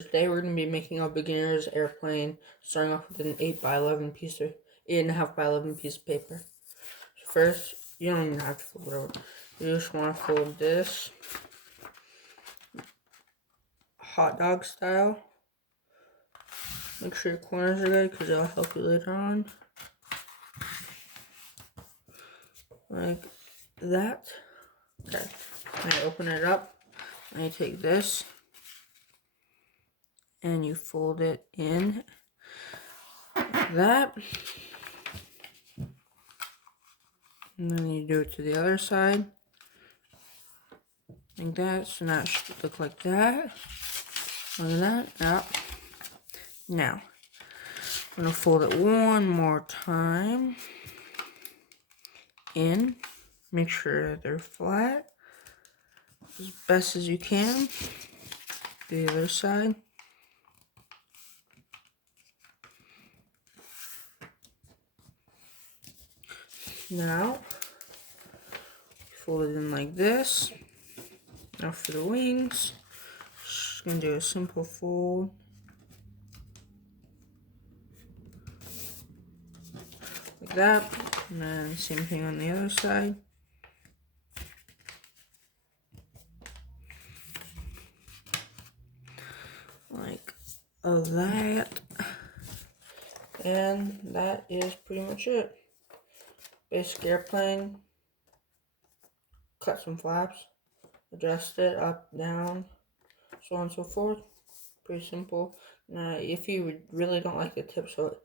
Today we're going to be making a beginner's airplane, starting off with an 8.5 by 11 piece of paper. So first, you don't even have to fold it over. You just want to fold this hot dog style. Make sure your corners are good because it'll help you later on. Like that. Okay, now you open it up, and you take this, and you fold it in like that. And then you do it to the other side. Like that. So now it should look like that. Look at that. Yep. Now, I'm going to fold it one more time in. Make sure they're flat as best as you can. The other side. Now, fold it in like this. Now for the wings, just going to do a simple fold. Like that. And then same thing on the other side. Like that. And that is pretty much it. Basic airplane. Cut some flaps. Adjust it up, down, so on and so forth. Pretty simple. Now, if you really don't like the tip so it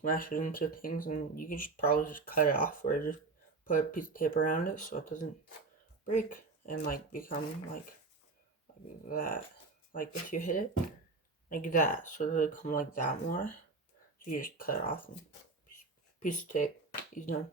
smashes into things, and you can probably just cut it off or just put a piece of tape around it so it doesn't break and like become like that. Like if you hit it like that, so it'll come like that more. So you just cut it off and piece of tape. He's done.